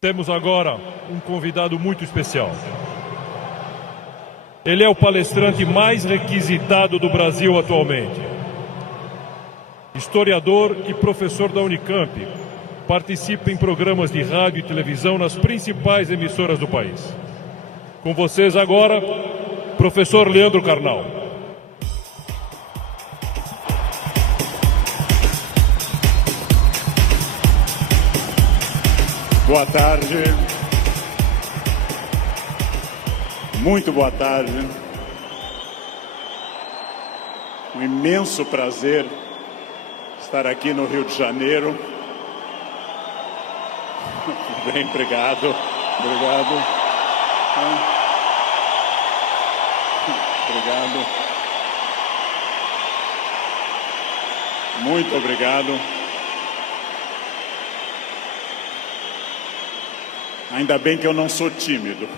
Temos agora um convidado muito especial. Ele é o palestrante mais requisitado do Brasil atualmente. Historiador e professor da Unicamp. Participa em programas de rádio e televisão nas principais emissoras do país. Com vocês agora, professor Leandro Carnal. Boa tarde. Muito boa tarde. Um imenso prazer estar aqui no Rio de Janeiro. Bem, obrigado. Obrigado. Obrigado. Muito obrigado. Ainda bem que eu não sou tímido.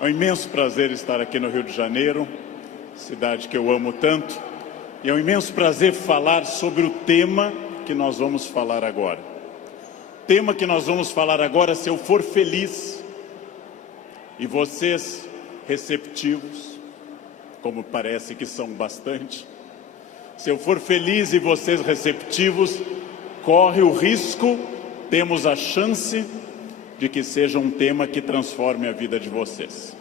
É um imenso prazer estar aqui no Rio de Janeiro, cidade que eu amo tanto. E é um imenso prazer falar sobre o tema que nós vamos falar agora. O tema que nós vamos falar agora, se eu for feliz, e vocês receptivos, como parece que são bastante, se eu for feliz e vocês receptivos, corre o risco, temos a chance de que seja um tema que transforme a vida de vocês.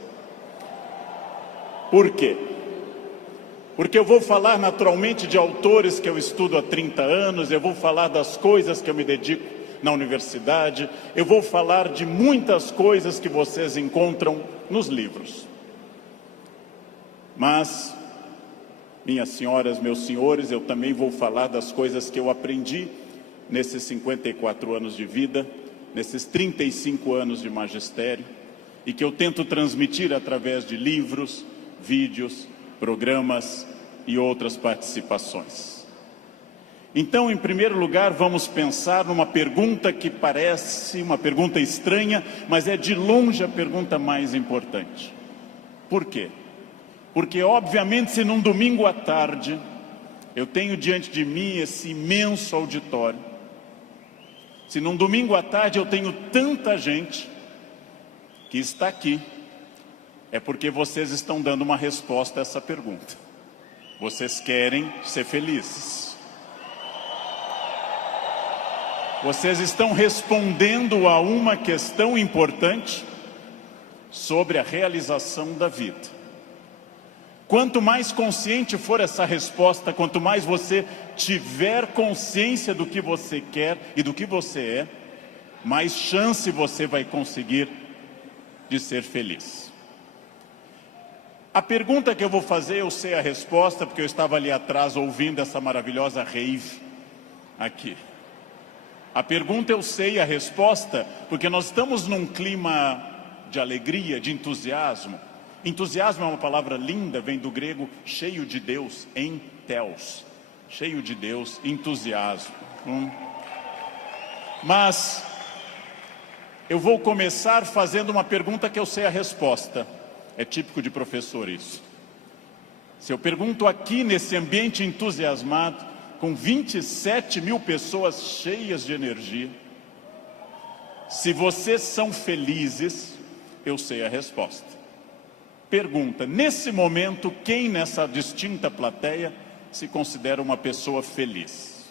Por quê? Porque eu vou falar naturalmente de autores que eu estudo há 30 anos, eu vou falar das coisas que eu me dedico na universidade, eu vou falar de muitas coisas que vocês encontram nos livros. Mas, minhas senhoras, meus senhores, eu também vou falar das coisas que eu aprendi nesses 54 anos de vida, nesses 35 anos de magistério, e que eu tento transmitir através de livros, vídeos, programas e outras participações. Então, em primeiro lugar, vamos pensar numa pergunta que parece uma pergunta estranha, mas é de longe a pergunta mais importante. Por quê? Porque, obviamente, se num domingo à tarde eu tenho diante de mim esse imenso auditório, se num domingo à tarde eu tenho tanta gente que está aqui, é porque vocês estão dando uma resposta a essa pergunta. Vocês querem ser felizes. Vocês estão respondendo a uma questão importante sobre a realização da vida. Quanto mais consciente for essa resposta, quanto mais você tiver consciência do que você quer e do que você é, mais chance você vai conseguir de ser feliz. A pergunta que eu vou fazer, eu sei a resposta, porque eu estava ali atrás ouvindo essa maravilhosa rave aqui. A pergunta eu sei a resposta, porque nós estamos num clima de alegria, de entusiasmo. Entusiasmo é uma palavra linda, vem do grego cheio de Deus, entheos. Cheio de Deus, entusiasmo. Mas eu vou começar fazendo uma pergunta que eu sei a resposta. É típico de professor isso. Se eu pergunto aqui nesse ambiente entusiasmado, com 27 mil pessoas cheias de energia, se vocês são felizes, eu sei a resposta. Pergunta, nesse momento, quem nessa distinta plateia se considera uma pessoa feliz?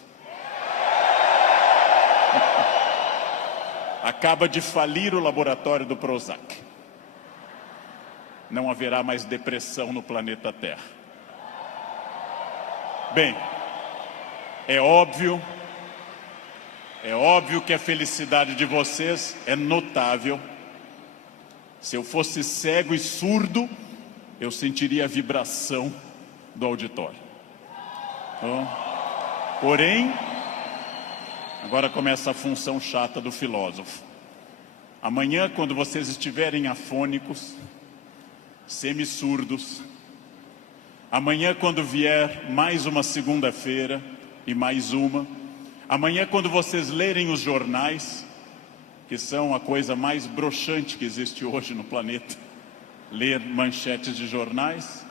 Acaba de falir o laboratório do Prozac. Não haverá mais depressão no planeta Terra. Bem, é óbvio que a felicidade de vocês é notável. Se eu fosse cego e surdo, eu sentiria a vibração do auditório. Porém, agora começa a função chata do filósofo. Amanhã, quando vocês estiverem afônicos, semissurdos, amanhã, quando vier mais uma segunda-feira e mais uma, amanhã, quando vocês lerem os jornais, que são a coisa mais broxante que existe hoje no planeta, ler manchetes de jornais,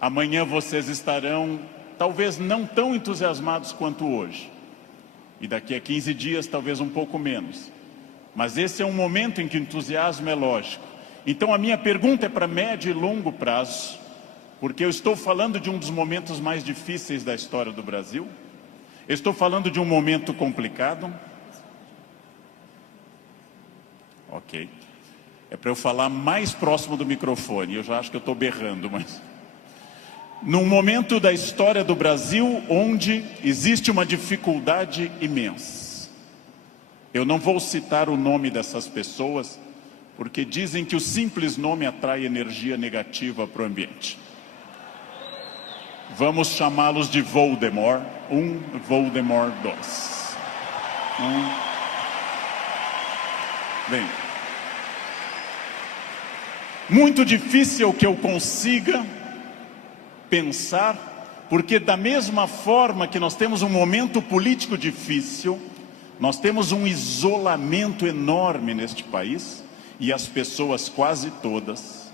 amanhã vocês estarão talvez não tão entusiasmados quanto hoje. E daqui a 15 dias, talvez um pouco menos. Mas esse é um momento em que o entusiasmo é lógico. Então a minha pergunta é para médio e longo prazo, porque eu estou falando de um dos momentos mais difíceis da história do Brasil. Eu estou falando de um momento complicado. Ok. É para eu falar mais próximo do microfone. Eu já acho que eu estou berrando, mas... Num momento da história do Brasil onde existe uma dificuldade imensa. Eu não vou citar o nome dessas pessoas, porque dizem que o simples nome atrai energia negativa para o ambiente. Vamos chamá-los de Voldemort 1, Voldemort 2. Bem, muito difícil que eu consiga pensar, porque da mesma forma que nós temos um momento político difícil, nós temos um isolamento enorme neste país, e as pessoas quase todas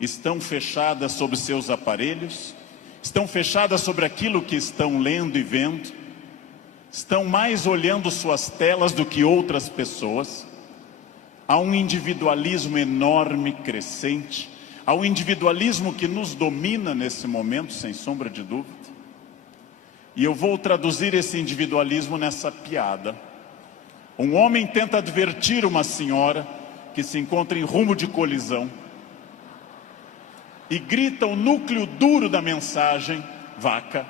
estão fechadas sobre seus aparelhos, estão fechadas sobre aquilo que estão lendo e vendo, estão mais olhando suas telas do que outras pessoas. Há um individualismo enorme, crescente, há um individualismo que nos domina nesse momento, sem sombra de dúvida. E eu vou traduzir esse individualismo nessa piada. Um homem tenta advertir uma senhora que se encontra em rumo de colisão e grita o núcleo duro da mensagem, vaca,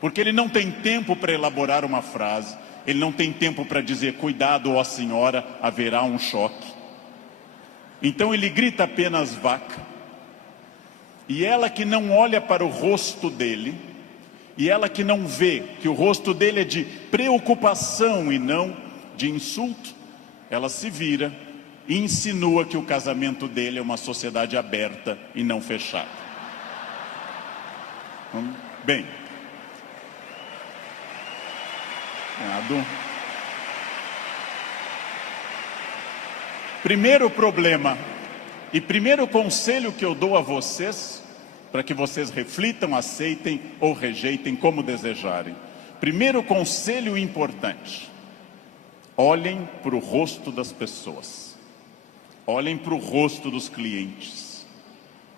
porque ele não tem tempo para elaborar uma frase, ele não tem tempo para dizer, cuidado, ó senhora, haverá um choque. Então ele grita apenas vaca, e ela que não olha para o rosto dele, e ela que não vê que o rosto dele é de preocupação e não de insulto, ela se vira e insinua que o casamento dele é uma sociedade aberta e não fechada. Bem, primeiro problema e primeiro conselho que eu dou a vocês, para que vocês reflitam, aceitem ou rejeitem como desejarem. Primeiro conselho importante: olhem para o rosto das pessoas. Olhem para o rosto dos clientes,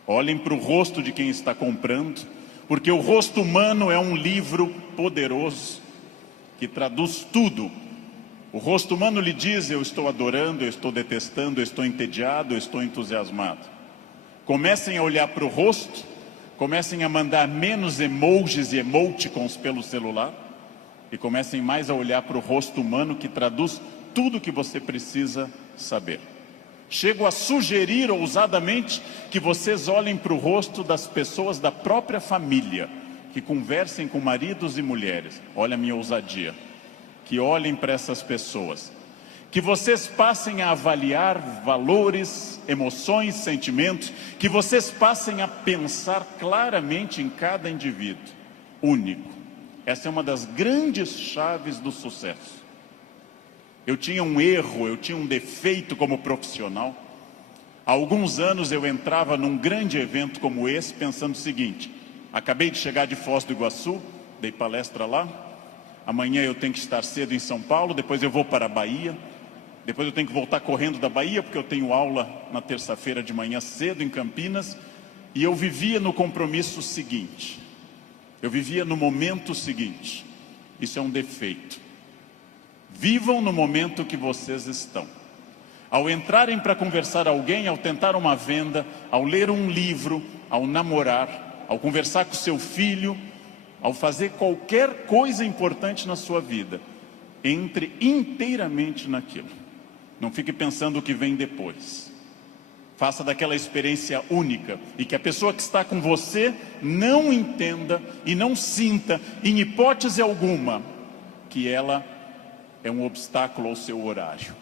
olhem para o rosto de quem está comprando, porque o rosto humano é um livro poderoso que traduz tudo. O rosto humano lhe diz, eu estou adorando, eu estou detestando, eu estou entediado, eu estou entusiasmado. Comecem a olhar para o rosto, comecem a mandar menos emojis e emoticons pelo celular e comecem mais a olhar para o rosto humano que traduz tudo o que você precisa saber. Chego a sugerir ousadamente que vocês olhem para o rosto das pessoas da própria família, que conversem com maridos e mulheres. Olha a minha ousadia. Que olhem para essas pessoas. Que vocês passem a avaliar valores, emoções, sentimentos. Que vocês passem a pensar claramente em cada indivíduo único. Essa é uma das grandes chaves do sucesso. Eu tinha um erro, eu tinha um defeito como profissional. Há alguns anos eu entrava num grande evento como esse pensando o seguinte: acabei de chegar de Foz do Iguaçu, dei palestra lá, amanhã eu tenho que estar cedo em São Paulo, depois eu vou para a Bahia, depois eu tenho que voltar correndo da Bahia porque eu tenho aula na terça-feira de manhã cedo em Campinas. E eu vivia no compromisso seguinte, eu vivia no momento seguinte. Isso é um defeito. Vivam no momento que vocês estão. Ao entrarem para conversar com alguém, ao tentar uma venda, ao ler um livro, ao namorar, ao conversar com seu filho, ao fazer qualquer coisa importante na sua vida, entre inteiramente naquilo. Não fique pensando o que vem depois. Faça daquela experiência única e que a pessoa que está com você não entenda e não sinta, em hipótese alguma, que ela é um obstáculo ao seu horário,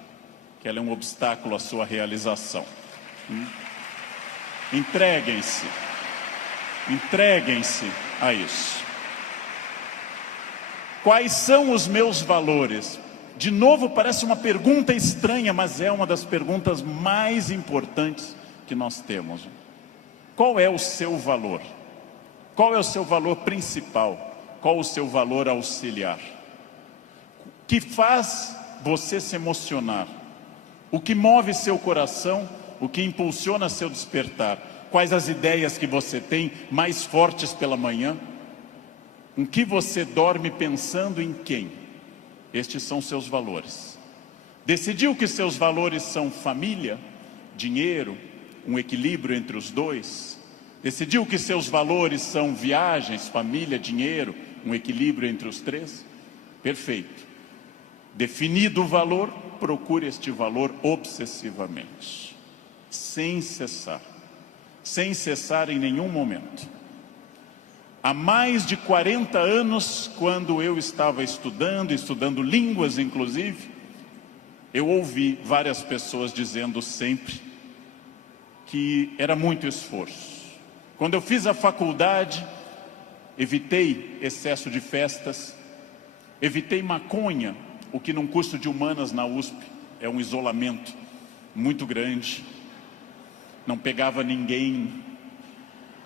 que ela é um obstáculo à sua realização. Entreguem-se a isso. Quais são os meus valores? De novo, parece uma pergunta estranha, mas é uma das perguntas mais importantes que nós temos. Qual é o seu valor? Qual é o seu valor principal? Qual o seu valor auxiliar? Que faz você se emocionar? O que move seu coração, o que impulsiona seu despertar? Quais as ideias que você tem mais fortes pela manhã? Em que você dorme pensando em quem? Estes são seus valores. Decidiu que seus valores são família, dinheiro, um equilíbrio entre os dois? Decidiu que seus valores são viagens, família, dinheiro, um equilíbrio entre os três? Perfeito. Definido o valor, procure este valor obsessivamente, sem cessar em nenhum momento. Há mais de 40 anos, quando eu estava estudando línguas inclusive, eu ouvi várias pessoas dizendo sempre que era muito esforço. Quando eu fiz a faculdade, evitei excesso de festas, evitei maconha, o que num curso de humanas na USP é um isolamento muito grande. Não pegava ninguém,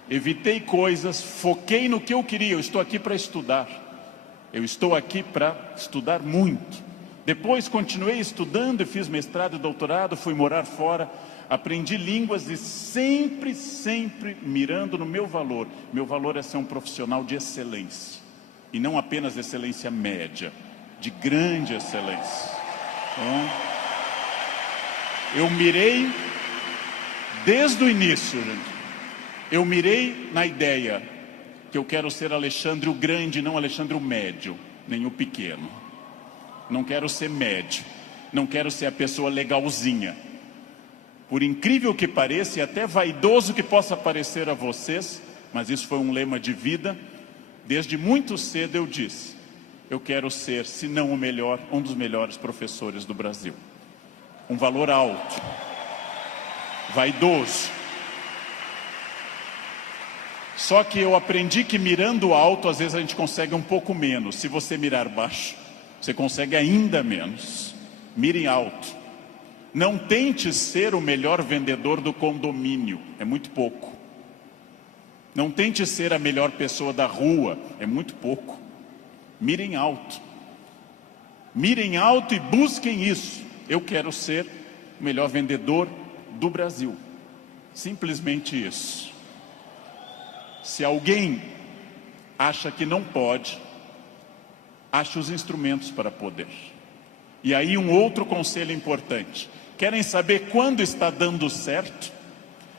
evitei coisas, foquei no que eu queria. Eu estou aqui para estudar, eu estou aqui para estudar muito. Depois continuei estudando e fiz mestrado e doutorado, fui morar fora, aprendi línguas e sempre mirando no meu valor. Meu valor é ser um profissional de excelência, e não apenas excelência média, de grande excelência. Então, eu mirei desde o início, gente. Eu mirei na ideia que eu quero ser Alexandre o Grande, não Alexandre o Médio, nem o Pequeno. Não quero ser médio, não quero ser a pessoa legalzinha. Por incrível que pareça, e até vaidoso que possa parecer a vocês, mas isso foi um lema de vida. Desde muito cedo eu disse: eu quero ser, se não o melhor, um dos melhores professores do Brasil. Um valor alto, vaidoso. Só que eu aprendi que mirando alto, às vezes a gente consegue um pouco menos. Se você mirar baixo, você consegue ainda menos. Mire alto. Não tente ser o melhor vendedor do condomínio, é muito pouco. Não tente ser a melhor pessoa da rua, é muito pouco. Mirem alto. Mirem alto e busquem isso. Eu quero ser o melhor vendedor do Brasil. Simplesmente isso. Se alguém acha que não pode, ache os instrumentos para poder. E aí um outro conselho importante. Querem saber quando está dando certo?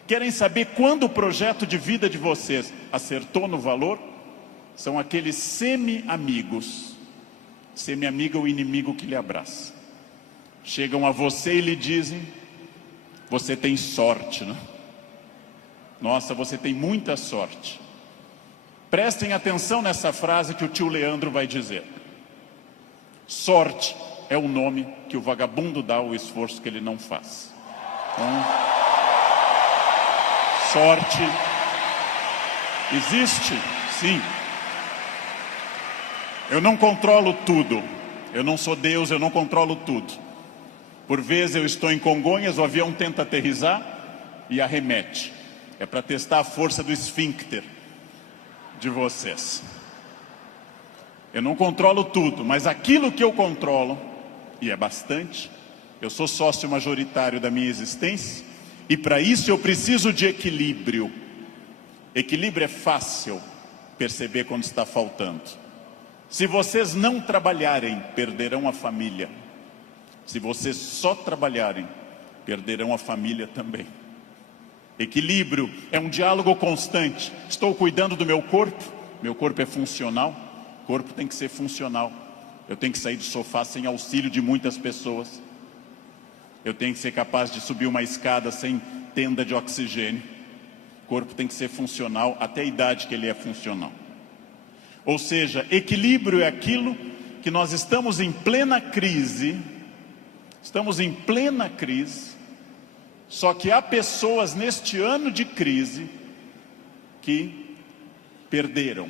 Querem saber quando o projeto de vida de vocês acertou no valor? São aqueles semi-amigos. Semi-amigo é o inimigo que lhe abraça. Chegam a você e lhe dizem: você tem sorte, né? Nossa, você tem muita sorte. Prestem atenção nessa frase que o tio Leandro vai dizer. Sorte é o nome que o vagabundo dá ao esforço que ele não faz. Então, sorte existe, sim. Eu não controlo tudo. Eu não sou Deus, eu não controlo tudo. Por vezes eu estou em Congonhas, o avião tenta aterrissar e arremete. É para testar a força do esfíncter de vocês. Eu não controlo tudo, mas aquilo que eu controlo, e é bastante, eu sou sócio majoritário da minha existência, e para isso eu preciso de equilíbrio. Equilíbrio é fácil perceber quando está faltando. Se vocês não trabalharem, perderão a família. Se vocês só trabalharem, perderão a família também. Equilíbrio é um diálogo constante. Estou cuidando do meu corpo é funcional, o corpo tem que ser funcional. Eu tenho que sair do sofá sem auxílio de muitas pessoas. Eu tenho que ser capaz de subir uma escada sem tenda de oxigênio. O corpo tem que ser funcional até a idade que ele é funcional. Ou seja, equilíbrio é aquilo que nós estamos em plena crise. Estamos em plena crise. Só que há pessoas neste ano de crise que perderam.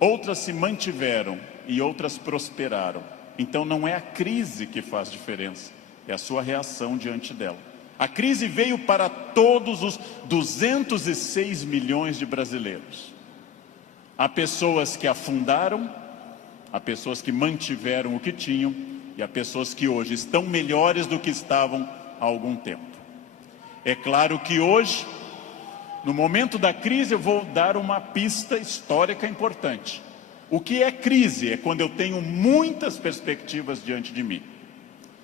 Outras se mantiveram e outras prosperaram. Então não é a crise que faz diferença, é a sua reação diante dela. A crise veio para todos os 206 milhões de brasileiros. Há pessoas que afundaram, há pessoas que mantiveram o que tinham, e há pessoas que hoje estão melhores do que estavam há algum tempo. É claro que hoje, no momento da crise, eu vou dar uma pista histórica importante. O que é crise? É quando eu tenho muitas perspectivas diante de mim.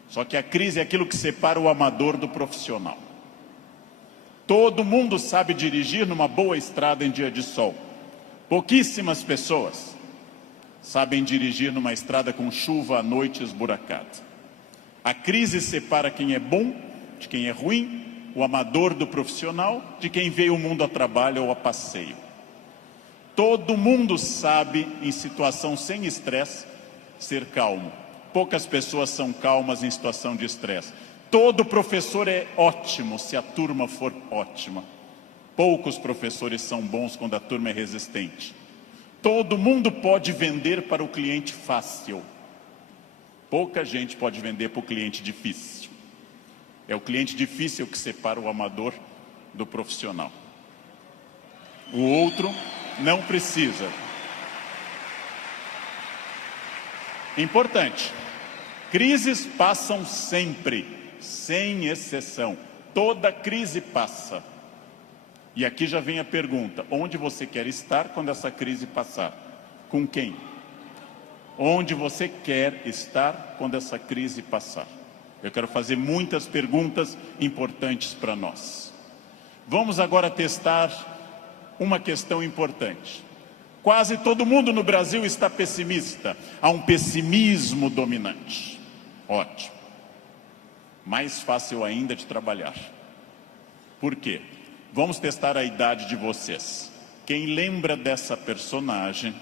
Só que a crise é aquilo que separa o amador do profissional. Todo mundo sabe dirigir numa boa estrada em dia de sol. Pouquíssimas pessoas sabem dirigir numa estrada com chuva à noite esburacada. A crise separa quem é bom de quem é ruim, o amador do profissional, de quem veio o mundo a trabalho ou a passeio. Todo mundo sabe, em situação sem estresse, ser calmo. Poucas pessoas são calmas em situação de estresse. Todo professor é ótimo se a turma for ótima. Poucos professores são bons quando a turma é resistente. Todo mundo pode vender para o cliente fácil. Pouca gente pode vender para o cliente difícil. É o cliente difícil que separa o amador do profissional. O outro não precisa. Importante. Crises passam sempre, sem exceção. Toda crise passa. E aqui já vem a pergunta: onde você quer estar quando essa crise passar? Com quem? Onde você quer estar quando essa crise passar? Eu quero fazer muitas perguntas importantes para nós. Vamos agora testar uma questão importante. Quase todo mundo no Brasil está pessimista. Há um pessimismo dominante. Ótimo. Mais fácil ainda de trabalhar. Por quê? Vamos testar a idade de vocês. Quem lembra dessa personagem,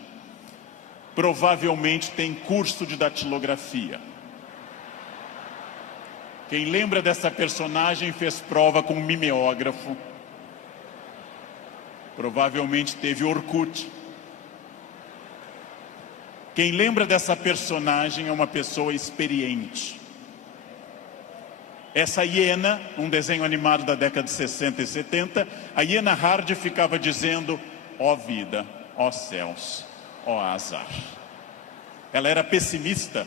provavelmente tem curso de datilografia. Quem lembra dessa personagem fez prova com um mimeógrafo. Provavelmente teve Orkut. Quem lembra dessa personagem é uma pessoa experiente. Essa hiena, um desenho animado da década de 60 e 70, a hiena Hard ficava dizendo: ó vida, ó céus, ó azar. Ela era pessimista,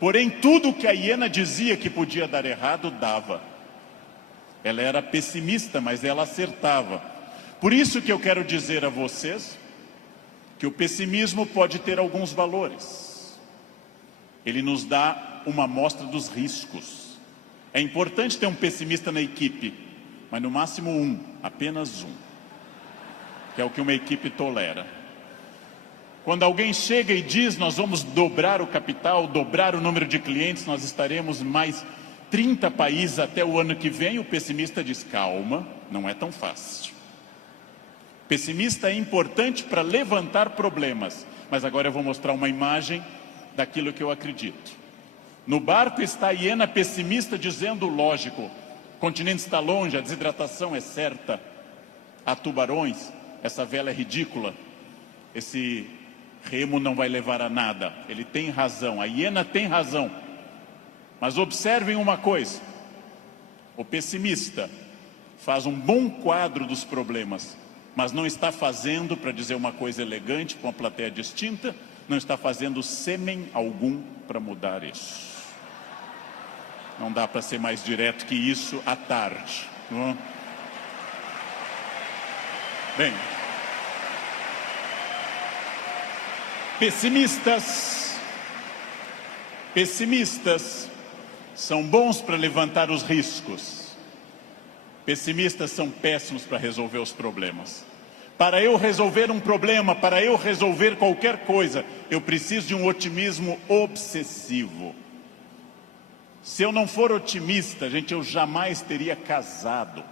porém tudo o que a hiena dizia que podia dar errado, dava. Ela era pessimista, mas ela acertava. Por isso que eu quero dizer a vocês que o pessimismo pode ter alguns valores. Ele nos dá uma amostra dos riscos. É importante ter um pessimista na equipe, mas no máximo um, apenas um, que é o que uma equipe tolera. Quando alguém chega e diz: nós vamos dobrar o capital, dobrar o número de clientes, nós estaremos mais 30 países até o ano que vem, o pessimista diz: calma, não é tão fácil. Pessimista é importante para levantar problemas, mas agora eu vou mostrar uma imagem daquilo que eu acredito. No barco está a hiena pessimista dizendo: lógico, o continente está longe, a desidratação é certa, há tubarões, essa vela é ridícula, esse remo não vai levar a nada. Ele tem razão, a hiena tem razão. Mas observem uma coisa: o pessimista faz um bom quadro dos problemas, mas não está fazendo, para dizer uma coisa elegante para uma plateia distinta, não está fazendo sêmen algum para mudar isso. Não dá para ser mais direto que isso à tarde, não é? Bem, pessimistas são bons para levantar os riscos. Pessimistas são péssimos para resolver os problemas. Para eu resolver um problema, para eu resolver qualquer coisa, eu preciso de um otimismo obsessivo. Se eu não for otimista, gente, eu jamais teria casado.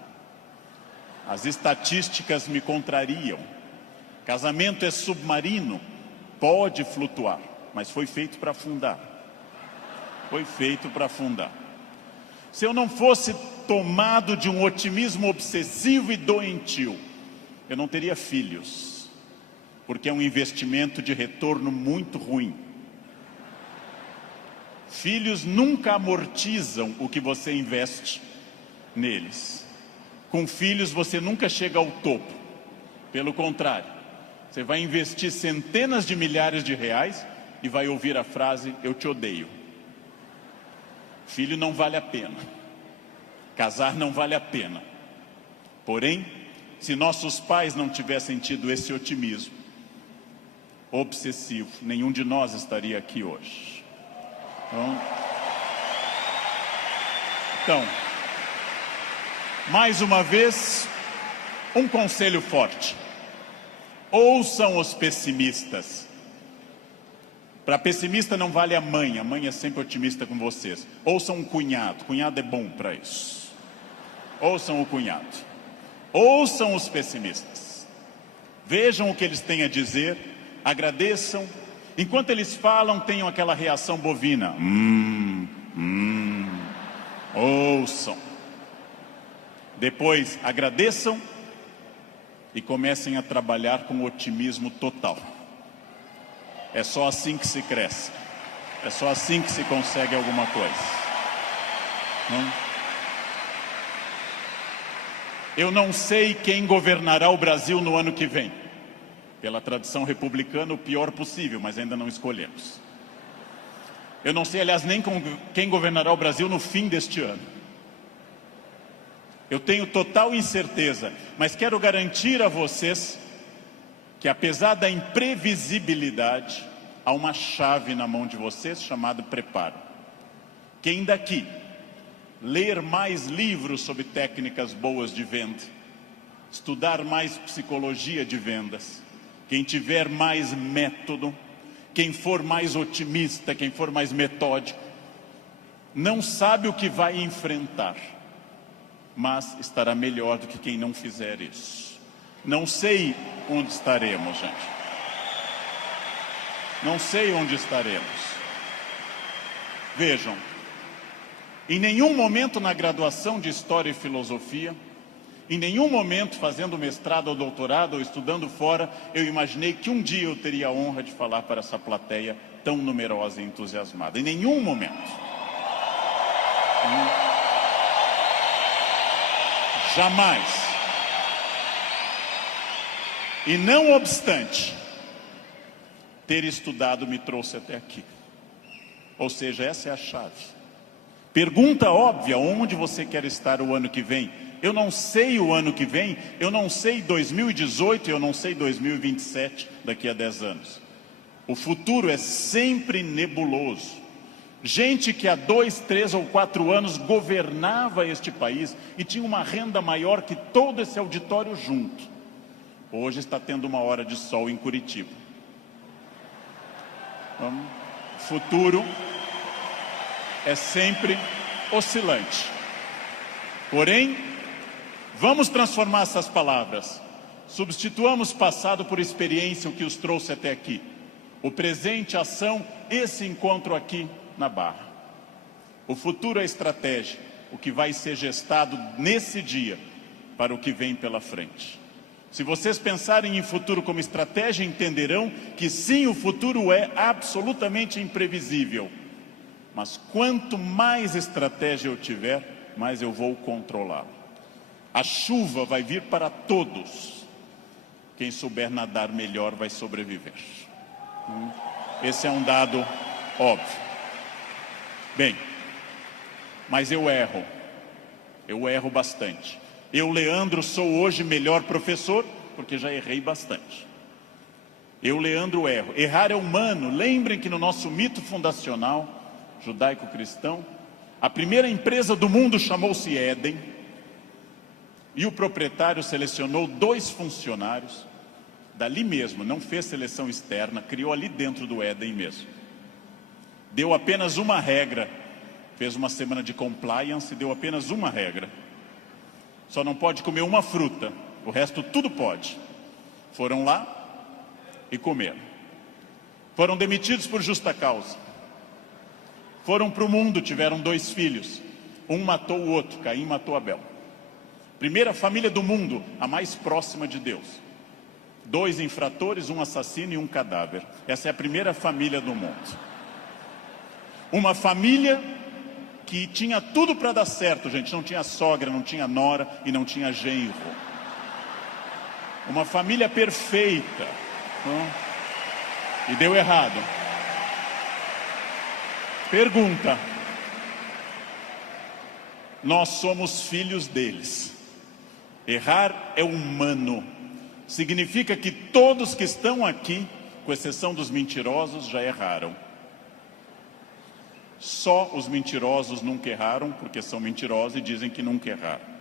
As estatísticas me contrariam. Casamento é submarino, pode flutuar, mas foi feito para afundar. Foi feito para afundar. Se eu não fosse tomado de um otimismo obsessivo e doentio, eu não teria filhos, porque é um investimento de retorno muito ruim. Filhos nunca amortizam o que você investe neles. Com filhos você nunca chega ao topo. Pelo contrário, você vai investir centenas de milhares de reais e vai ouvir a frase: eu te odeio. Filho não vale a pena. Casar não vale a pena. Porém, se nossos pais não tivessem tido esse otimismo obsessivo, nenhum de nós estaria aqui hoje. Então, mais uma vez, um conselho forte. Ouçam os pessimistas. Para pessimista não vale a mãe é sempre otimista com vocês. Ouçam um cunhado é bom para isso. Ouçam o cunhado. Ouçam os pessimistas. Vejam o que eles têm a dizer, agradeçam. Enquanto eles falam, tenham aquela reação bovina. Ouçam. Depois, agradeçam e comecem a trabalhar com otimismo total. É só assim que se cresce. É só assim que se consegue alguma coisa. Eu não sei quem governará o Brasil no ano que vem. Pela tradição republicana, o pior possível, mas ainda não escolhemos. Eu não sei, aliás, nem quem governará o Brasil no fim deste ano. Eu tenho total incerteza, mas quero garantir a vocês que, apesar da imprevisibilidade, há uma chave na mão de vocês chamada preparo. Quem daqui ler mais livros sobre técnicas boas de venda, estudar mais psicologia de vendas, quem tiver mais método, quem for mais otimista, quem for mais metódico, não sabe o que vai enfrentar, mas estará melhor do que quem não fizer isso. Não sei onde estaremos, gente. Não sei onde estaremos. Vejam, em nenhum momento na graduação de História e Filosofia, em nenhum momento fazendo mestrado ou doutorado ou estudando fora, eu imaginei que um dia eu teria a honra de falar para essa plateia tão numerosa e entusiasmada. Em nenhum momento. Jamais. E não obstante, ter estudado me trouxe até aqui. Ou seja, essa é a chave. Pergunta óbvia, onde você quer estar o ano que vem? Eu não sei o ano que vem, eu não sei 2018, eu não sei 2027, daqui a 10 anos. O futuro é sempre nebuloso. Gente que há 2, 3 ou 4 anos governava este país e tinha uma renda maior que todo esse auditório junto. Hoje está tendo uma hora de sol em Curitiba. O futuro é sempre oscilante. Porém, vamos transformar essas palavras. Substituamos passado por experiência, o que os trouxe até aqui. O presente, ação, esse encontro aqui na Barra. O futuro é estratégia, o que vai ser gestado nesse dia para o que vem pela frente. Se vocês pensarem em futuro como estratégia, entenderão que sim, o futuro é absolutamente imprevisível. Mas quanto mais estratégia eu tiver, mais eu vou controlá-lo. A chuva vai vir para todos. Quem souber nadar melhor vai sobreviver. Esse é um dado óbvio. Bem, mas eu erro. Eu erro bastante. Eu, Leandro, sou hoje melhor professor, porque já errei bastante. Eu, Leandro, erro. Errar é humano. Lembrem que no nosso mito fundacional judaico-cristão, a primeira empresa do mundo chamou-se Éden, e o proprietário selecionou 2 funcionários, dali mesmo, não fez seleção externa, criou ali dentro do Éden mesmo. Deu apenas uma regra, fez uma semana de compliance e deu apenas uma regra. Só não pode comer uma fruta, o resto tudo pode. Foram lá e comeram. Foram demitidos por justa causa. Foram para o mundo, tiveram 2 filhos. Um matou o outro, Caim matou Abel. Primeira família do mundo, a mais próxima de Deus. 2 infratores, um assassino e um cadáver. Essa é a primeira família do mundo. Uma família que tinha tudo para dar certo, gente. Não tinha sogra, não tinha nora e não tinha genro. Uma família perfeita. E deu errado. Pergunta: nós somos filhos deles. Errar é humano. Significa que todos que estão aqui, com exceção dos mentirosos, já erraram. Só os mentirosos nunca erraram, porque são mentirosos e dizem que nunca erraram.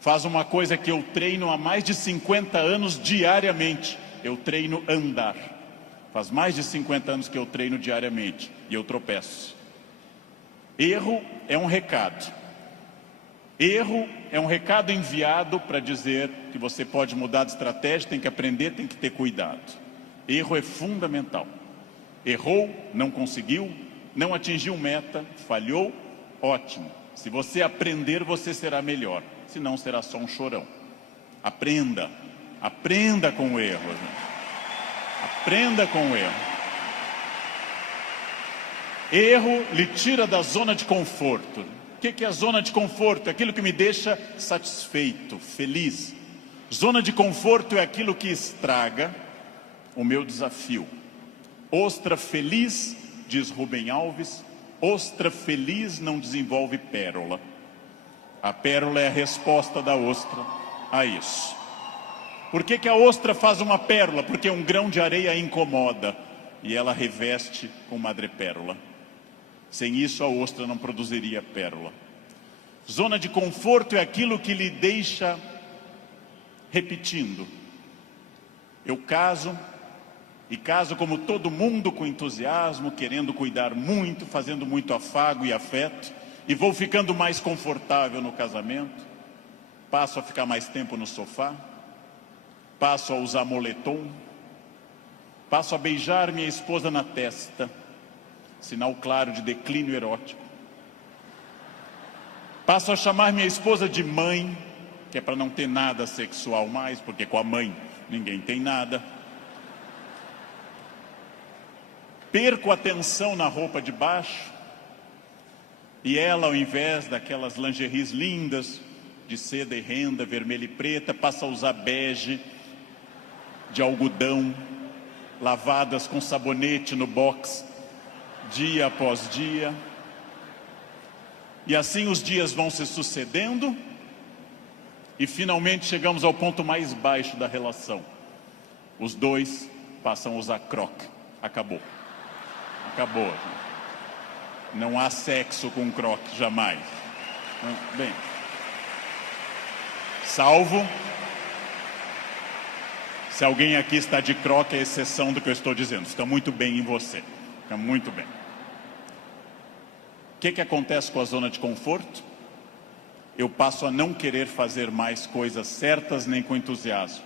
Faz uma coisa que eu treino há mais de 50 anos diariamente. Eu treino andar. Faz mais de 50 anos que eu treino diariamente e eu tropeço. Erro é um recado. Erro é um recado enviado para dizer que você pode mudar de estratégia, tem que aprender, tem que ter cuidado. Erro é fundamental. Errou, não conseguiu, não atingiu meta, falhou, ótimo. Se você aprender, você será melhor. Senão será só um chorão. Aprenda. Aprenda com o erro. Gente. Aprenda com o erro. Erro lhe tira da zona de conforto. O que é a zona de conforto? É aquilo que me deixa satisfeito, feliz. Zona de conforto é aquilo que estraga o meu desafio. Ostra feliz, diz Rubem Alves, ostra feliz não desenvolve pérola. A pérola é a resposta da ostra a isso. Por que a ostra faz uma pérola? Porque um grão de areia a incomoda e ela reveste com madrepérola. Sem isso a ostra não produziria pérola. Zona de conforto é aquilo que lhe deixa repetindo. Eu caso, e caso como todo mundo com entusiasmo, querendo cuidar muito, fazendo muito afago e afeto, e vou ficando mais confortável no casamento, passo a ficar mais tempo no sofá, passo a usar moletom, passo a beijar minha esposa na testa, sinal claro de declínio erótico. Passo a chamar minha esposa de mãe, que é para não ter nada sexual mais, porque com a mãe ninguém tem nada. Perco a atenção na roupa de baixo, e ela, ao invés daquelas lingeries lindas, de seda e renda, vermelha e preta, passa a usar bege, de algodão, lavadas com sabonete no box, dia após dia. E assim os dias vão se sucedendo, e finalmente chegamos ao ponto mais baixo da relação. Os dois passam a usar croque. Acabou. Acabou. Não há sexo com croque, jamais. Bem, salvo se alguém aqui está de croque, é exceção do que eu estou dizendo. Fica muito bem em você. Fica muito bem. O que acontece com a zona de conforto? Eu passo a não querer fazer mais coisas certas nem com entusiasmo.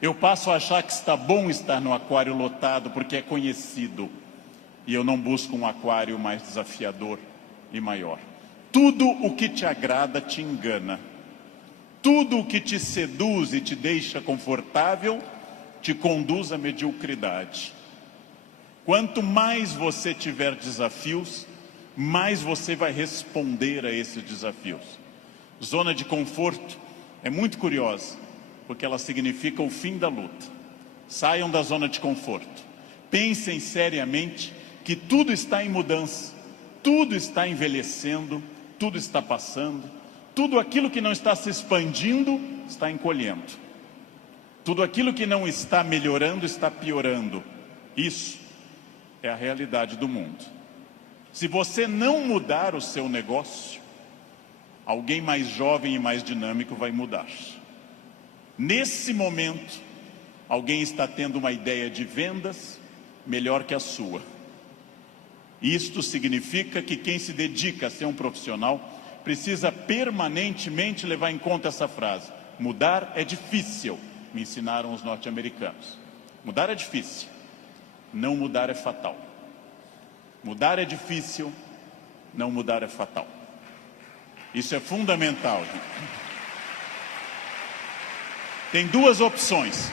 Eu passo a achar que está bom estar no aquário lotado porque é conhecido. E eu não busco um aquário mais desafiador e maior. Tudo o que te agrada te engana. Tudo o que te seduz e te deixa confortável te conduz à mediocridade. Quanto mais você tiver desafios, mais você vai responder a esses desafios. Zona de conforto é muito curiosa, porque ela significa o fim da luta. Saiam da zona de conforto. Pensem seriamente que tudo está em mudança, tudo está envelhecendo, tudo está passando, tudo aquilo que não está se expandindo está encolhendo. Tudo aquilo que não está melhorando está piorando. Isso é a realidade do mundo. Se você não mudar o seu negócio, alguém mais jovem e mais dinâmico vai mudar. Nesse momento, alguém está tendo uma ideia de vendas melhor que a sua. Isto significa que quem se dedica a ser um profissional precisa permanentemente levar em conta essa frase: mudar é difícil, me ensinaram os norte-americanos. Mudar é difícil, não mudar é fatal. Mudar é difícil, não mudar é fatal. Isso é fundamental. Tem duas opções: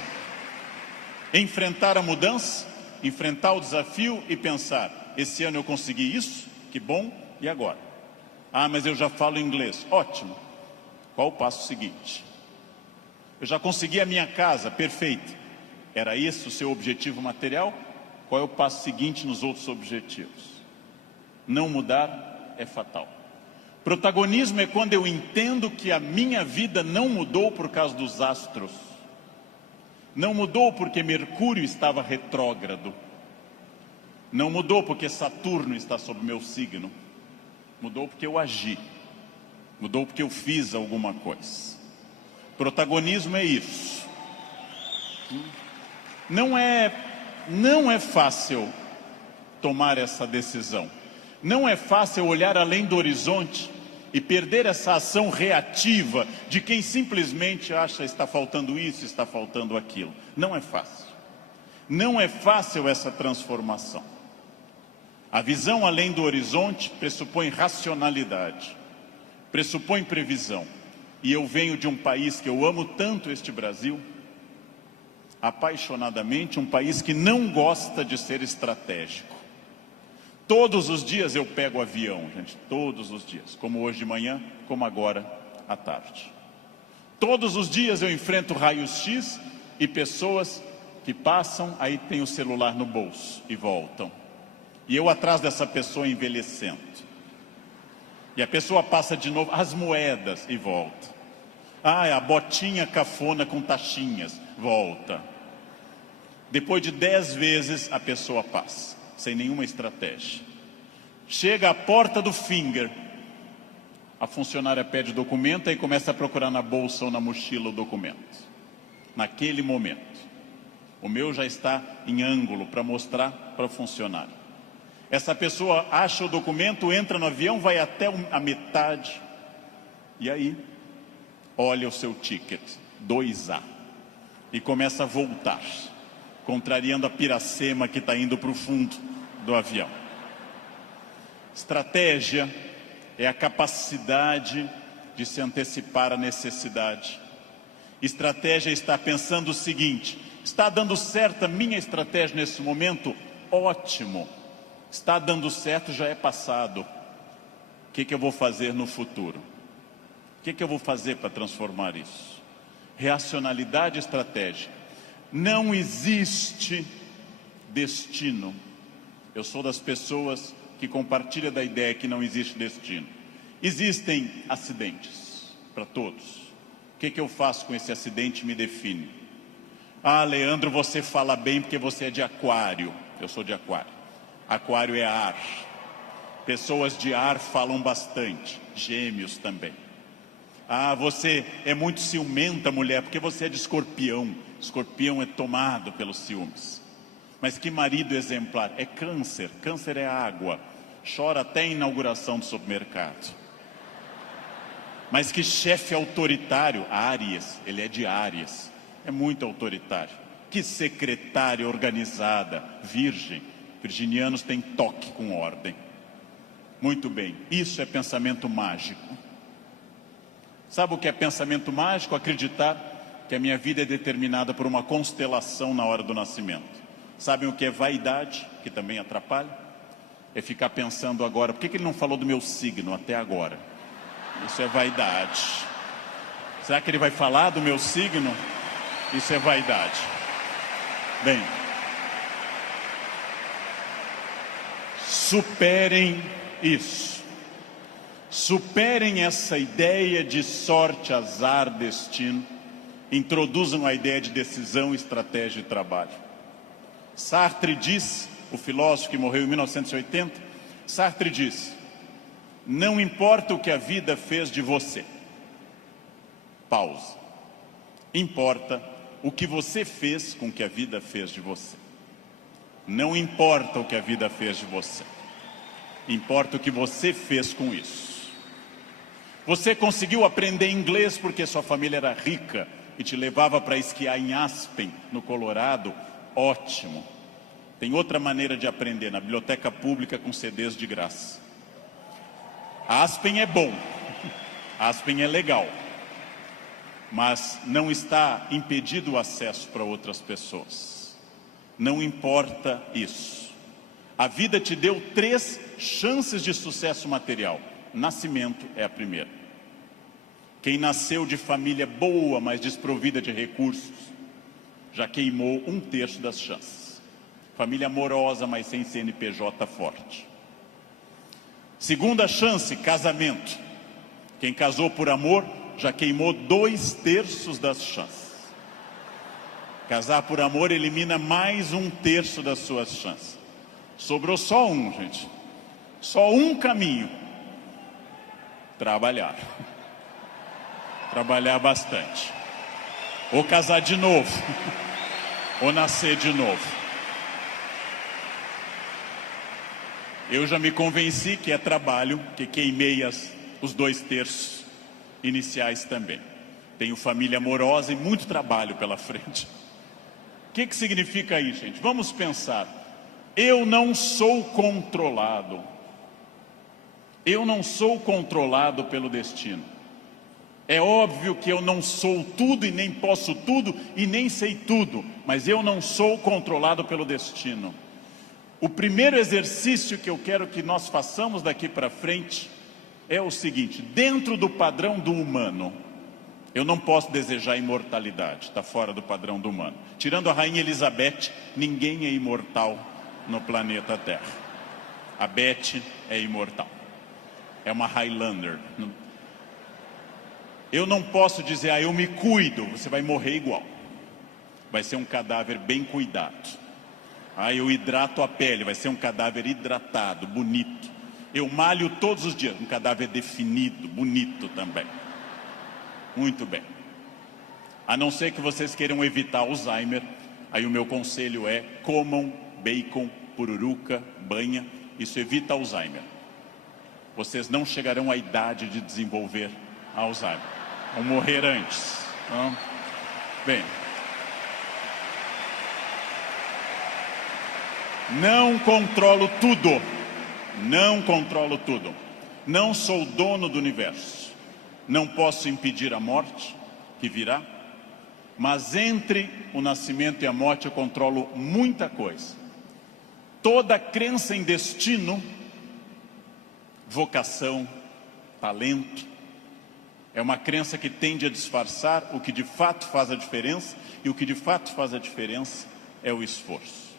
enfrentar a mudança, enfrentar o desafio e pensar: esse ano eu consegui isso, que bom, e agora? Ah, mas eu já falo inglês. Ótimo. Qual o passo seguinte? Eu já consegui a minha casa, perfeito. Era esse o seu objetivo material? Qual é o passo seguinte nos outros objetivos? Não mudar é fatal. Protagonismo é quando eu entendo que a minha vida não mudou por causa dos astros. Não mudou porque Mercúrio estava retrógrado. Não mudou porque Saturno está sob meu signo. Mudou porque eu agi. Mudou porque eu fiz alguma coisa. Protagonismo é isso. Não é fácil tomar essa decisão. Não é fácil olhar além do horizonte e perder essa ação reativa de quem simplesmente acha está faltando isso, está faltando aquilo. Não é fácil. Não é fácil essa transformação. A visão além do horizonte pressupõe racionalidade, pressupõe previsão. E eu venho de um país que eu amo tanto, este Brasil, apaixonadamente, um país que não gosta de ser estratégico. Todos os dias eu pego avião, gente, todos os dias, como hoje de manhã, como agora à tarde. Todos os dias eu enfrento raios-x e pessoas que passam, aí tem o celular no bolso e voltam. E eu atrás dessa pessoa envelhecendo. E a pessoa passa de novo, as moedas e volta. A botinha cafona com taxinhas, volta. Depois de 10 vezes a pessoa passa, sem nenhuma estratégia. Chega à porta do Finger, a funcionária pede o documento e começa a procurar na bolsa ou na mochila o documento. Naquele momento, o meu já está em ângulo para mostrar para o funcionário. Essa pessoa acha o documento, entra no avião, vai até a metade e aí olha o seu ticket, 2A, e começa a voltar, contrariando a piracema que está indo para o fundo do avião. Estratégia é a capacidade de se antecipar à necessidade. Estratégia é estar pensando o seguinte: está dando certo a minha estratégia nesse momento? Ótimo. Está dando certo, já é passado. O que eu vou fazer no futuro? O que eu vou fazer para transformar isso? Racionalidade e estratégia. Não existe destino. Eu sou das pessoas que compartilha da ideia que não existe destino. Existem acidentes para todos. O que eu faço com esse acidente me define. Leandro, você fala bem porque você é de aquário. Eu sou de aquário. Aquário é ar. Pessoas de ar falam bastante. Gêmeos também. Você é muito ciumenta, mulher, porque você é de escorpião. Escorpião é tomado pelos ciúmes. Mas que marido exemplar? É câncer. Câncer é água. Chora até a inauguração do supermercado. Mas que chefe autoritário? Áries. Ele é de Áries. É muito autoritário. Que secretária organizada. Virgem. Virginianos têm toque com ordem. Muito bem. Isso é pensamento mágico. Sabe o que é pensamento mágico? Acreditar que a minha vida é determinada por uma constelação na hora do nascimento. Sabem o que é vaidade, que também atrapalha? É ficar pensando agora, por que ele não falou do meu signo até agora? Isso é vaidade. Será que ele vai falar do meu signo? Isso é vaidade. Bem, superem isso. Superem essa ideia de sorte, azar, destino. Introduzam a ideia de decisão, estratégia e trabalho. Sartre diz, o filósofo que morreu em 1980, Sartre diz: não importa o que a vida fez de você. Pausa. Importa o que você fez com o que a vida fez de você. Não importa o que a vida fez de você. Importa o que você fez com isso. Você conseguiu aprender inglês porque sua família era rica e te levava para esquiar em Aspen, no Colorado? Ótimo. Tem outra maneira de aprender, na biblioteca pública com CDs de graça. Aspen é bom, Aspen é legal, mas não está impedido o acesso para outras pessoas. Não importa isso. A vida te deu 3 chances de sucesso material. Nascimento é a primeira. Quem nasceu de família boa, mas desprovida de recursos, já queimou 1/3 das chances. Família amorosa, mas sem CNPJ forte. Segunda chance, casamento. Quem casou por amor já queimou 2/3 das chances. Casar por amor elimina mais 1/3 das suas chances. Sobrou só um, gente. Só um caminho. Trabalhar. Trabalhar bastante. Ou casar de novo. Ou nascer de novo. Eu já me convenci que é trabalho, que queimei os 2/3 iniciais também. Tenho família amorosa e muito trabalho pela frente. O que significa aí, gente? Vamos pensar. Eu não sou controlado. Eu não sou controlado pelo destino. É óbvio que eu não sou tudo e nem posso tudo e nem sei tudo, mas eu não sou controlado pelo destino. O primeiro exercício que eu quero que nós façamos daqui para frente é o seguinte: dentro do padrão do humano, eu não posso desejar imortalidade, está fora do padrão do humano. Tirando a rainha Elizabeth, ninguém é imortal no planeta Terra. A Beth é imortal, é uma Highlander. Eu não posso dizer, eu me cuido, você vai morrer igual. Vai ser um cadáver bem cuidado. Eu hidrato a pele, vai ser um cadáver hidratado, bonito. Eu malho todos os dias, um cadáver definido, bonito também. Muito bem. A não ser que vocês queiram evitar Alzheimer, aí o meu conselho é: comam bacon, pururuca, banha, isso evita Alzheimer. Vocês não chegarão à idade de desenvolver Alzheimer. Vão morrer antes. Não? Bem. Não controlo tudo. Não controlo tudo. Não sou dono do universo. Não posso impedir a morte, que virá. Mas entre o nascimento e a morte eu controlo muita coisa. Toda crença em destino, vocação, talento, é uma crença que tende a disfarçar o que de fato faz a diferença, e o que de fato faz a diferença é o esforço.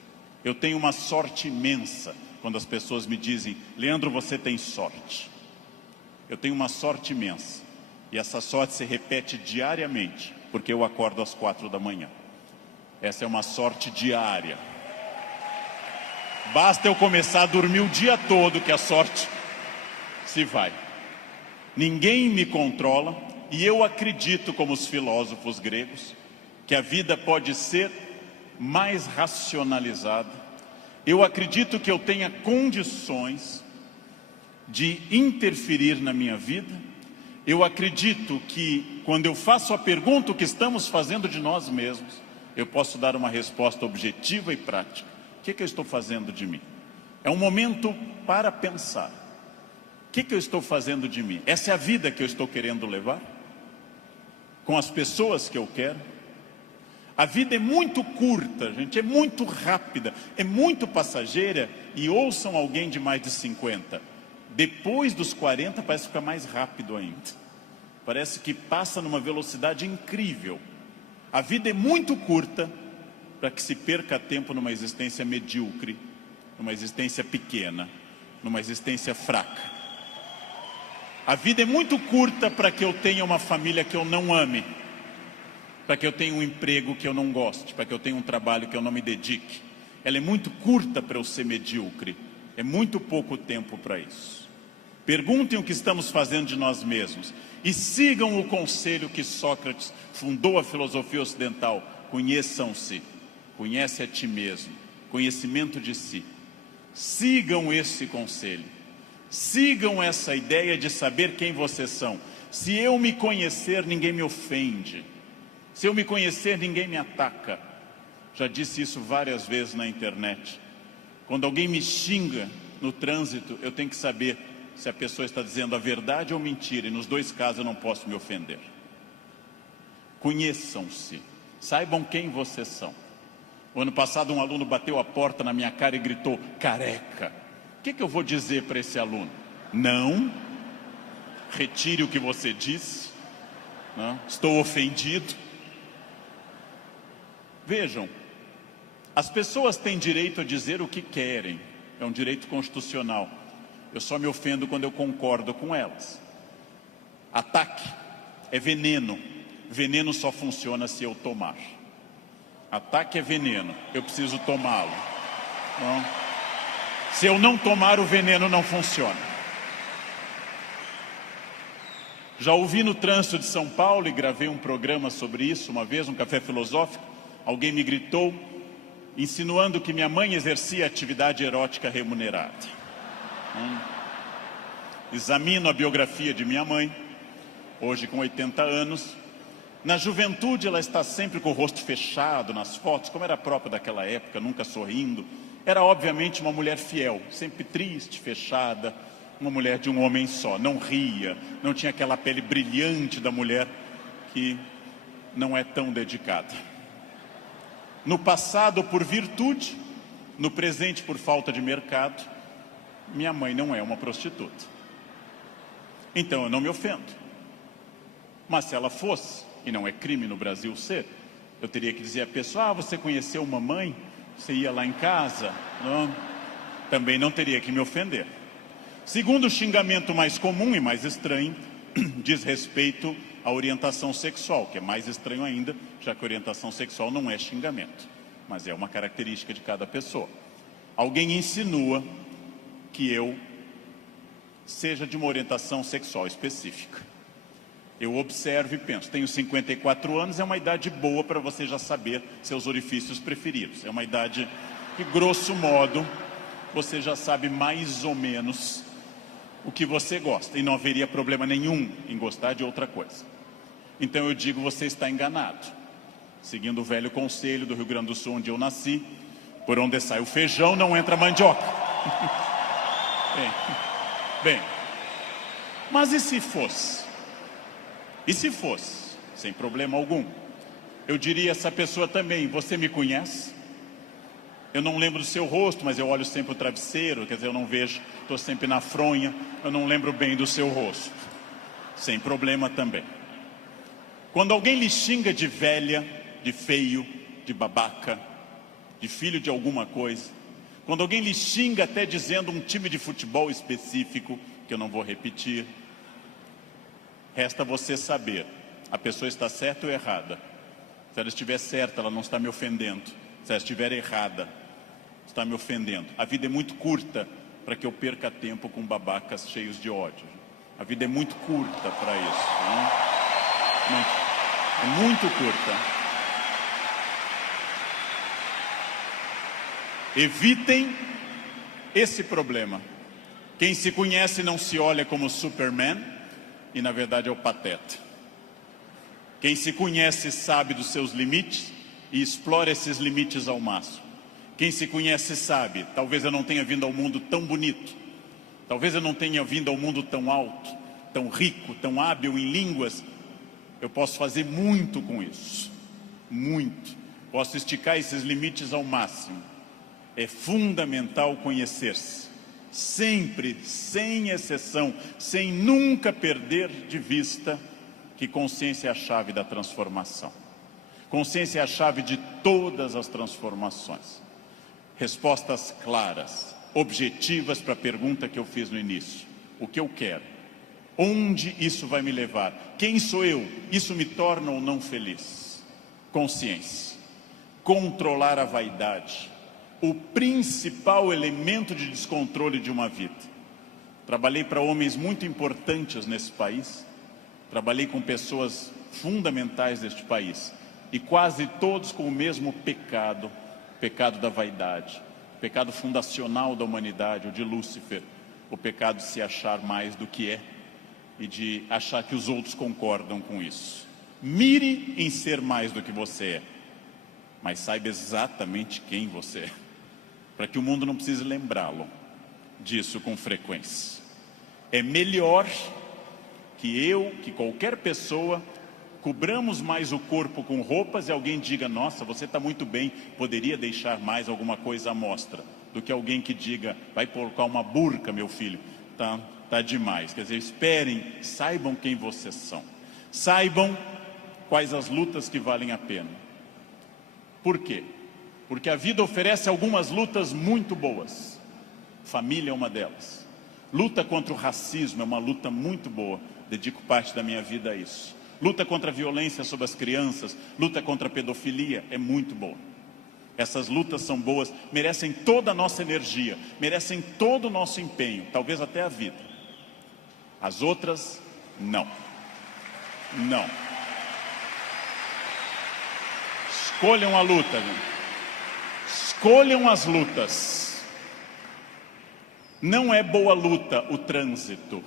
Eu tenho uma sorte imensa quando as pessoas me dizem: Leandro, você tem sorte. Eu tenho uma sorte imensa, e essa sorte se repete diariamente, porque eu acordo às 4 da manhã. Essa é uma sorte diária. Basta eu começar a dormir o dia todo que a sorte se vai. Ninguém me controla, e eu acredito, como os filósofos gregos, que a vida pode ser mais racionalizada. Eu acredito que eu tenha condições de interferir na minha vida. Eu acredito que quando eu faço a pergunta o que estamos fazendo de nós mesmos, eu posso dar uma resposta objetiva e prática. O que eu estou fazendo de mim? É um momento para pensar. O que eu estou fazendo de mim? Essa é a vida que eu estou querendo levar? Com as pessoas que eu quero? A vida é muito curta, gente, é muito rápida, é muito passageira. E ouçam alguém de mais de 50. Depois dos 40 parece ficar mais rápido ainda. Parece que passa numa velocidade incrível. A vida é muito curta para que se perca tempo numa existência medíocre, numa existência pequena, numa existência fraca. A vida é muito curta para que eu tenha uma família que eu não ame, para que eu tenha um emprego que eu não goste, para que eu tenha um trabalho que eu não me dedique. Ela é muito curta para eu ser medíocre. É muito pouco tempo para isso. Perguntem o que estamos fazendo de nós mesmos e sigam o conselho que Sócrates fundou a filosofia ocidental: conheçam-se, conhece a ti mesmo, conhecimento de si. Sigam esse conselho, sigam essa ideia de saber quem vocês são. Se eu me conhecer, ninguém me ofende. Se eu me conhecer, ninguém me ataca. Já disse isso várias vezes na internet. Quando alguém me xinga no trânsito, eu tenho que saber se a pessoa está dizendo a verdade ou mentira, e nos dois casos eu não posso me ofender. Conheçam-se, saibam quem vocês são. O ano passado um aluno bateu a porta na minha cara e gritou: careca. O que eu vou dizer para esse aluno? Não, retire o que você disse, não, estou ofendido. Vejam, as pessoas têm direito a dizer o que querem, é um direito constitucional. Eu só me ofendo quando eu concordo com elas. Ataque é veneno. Veneno só funciona se eu tomar. Ataque é veneno, eu preciso tomá-lo. Então, se eu não tomar, o veneno não funciona. Já ouvi no trânsito de São Paulo e gravei um programa sobre isso uma vez, um café filosófico. Alguém me gritou, insinuando que minha mãe exercia atividade erótica remunerada. Examino a biografia de minha mãe, hoje com 80 anos. Na juventude ela está sempre com o rosto fechado nas fotos, como era próprio daquela época, nunca sorrindo. Era obviamente uma mulher fiel, sempre triste, fechada, uma mulher de um homem só. Não ria, não tinha aquela pele brilhante da mulher que não é tão dedicada. No passado por virtude, no presente por falta de mercado, minha mãe não é uma prostituta. Então eu não me ofendo. Mas se ela fosse, e não é crime no Brasil ser, eu teria que dizer à pessoa, você conheceu mamãe? Você ia lá em casa? Não. Também não teria que me ofender. Segundo o xingamento mais comum e mais estranho, diz respeito à orientação sexual, que é mais estranho ainda, já que orientação sexual não é xingamento, mas é uma característica de cada pessoa. Alguém insinua que eu seja de uma orientação sexual específica. Eu observo e penso, tenho 54 anos, é uma idade boa para você já saber seus orifícios preferidos. É uma idade que, grosso modo, você já sabe mais ou menos o que você gosta. E não haveria problema nenhum em gostar de outra coisa. Então eu digo, você está enganado. Seguindo o velho conselho do Rio Grande do Sul, onde eu nasci, por onde sai o feijão, não entra a mandioca. Bem, mas e se fosse? E se fosse, sem problema algum, eu diria a essa pessoa também, você me conhece? Eu não lembro do seu rosto, mas eu olho sempre o travesseiro, quer dizer, eu não vejo, estou sempre na fronha, eu não lembro bem do seu rosto. Sem problema também. Quando alguém lhe xinga de velha, de feio, de babaca, de filho de alguma coisa, quando alguém lhe xinga até dizendo um time de futebol específico, que eu não vou repetir, resta você saber, a pessoa está certa ou errada. Se ela estiver certa, ela não está me ofendendo. Se ela estiver errada, está me ofendendo. A vida é muito curta para que eu perca tempo com babacas cheios de ódio. A vida é muito curta para isso. Né? É muito curta. Evitem esse problema. Quem se conhece não se olha como Superman, e na verdade é o pateta. Quem se conhece sabe dos seus limites e explora esses limites ao máximo. Quem se conhece sabe, talvez eu não tenha vindo ao mundo tão bonito, talvez eu não tenha vindo ao mundo tão alto, tão rico, tão hábil em línguas. Eu posso fazer muito com isso, muito. Posso esticar esses limites ao máximo. É fundamental conhecer-se. Sempre, sem exceção, sem nunca perder de vista que consciência é a chave da transformação. Consciência é a chave de todas as transformações. Respostas claras, objetivas para a pergunta que eu fiz no início. O que eu quero? Onde isso vai me levar? Quem sou eu? Isso me torna ou não feliz? Consciência. Controlar a vaidade. O principal elemento de descontrole de uma vida. Trabalhei para homens muito importantes nesse país, trabalhei com pessoas fundamentais deste país, e quase todos com o mesmo pecado, o pecado da vaidade, o pecado fundacional da humanidade, o de Lúcifer, o pecado de se achar mais do que é, e de achar que os outros concordam com isso. Mire em ser mais do que você é, mas saiba exatamente quem você é, para que o mundo não precise lembrá-lo disso com frequência. É melhor que qualquer pessoa, cobramos mais o corpo com roupas e alguém diga, nossa, você está muito bem, poderia deixar mais alguma coisa à mostra, do que alguém que diga, vai colocar uma burca, meu filho, tá demais. Quer dizer, esperem, saibam quem vocês são, saibam quais as lutas que valem a pena. Por quê? Porque a vida oferece algumas lutas muito boas. Família é uma delas. Luta contra o racismo é uma luta muito boa. dedico parte da minha vida a isso. Luta contra a violência sobre as crianças, luta contra a pedofilia, é muito boa. Essas lutas são boas, merecem toda a nossa energia, merecem todo o nosso empenho, talvez até a vida. As outras, não. Não. Escolham a luta, né? Escolham as lutas. Não é boa luta o trânsito.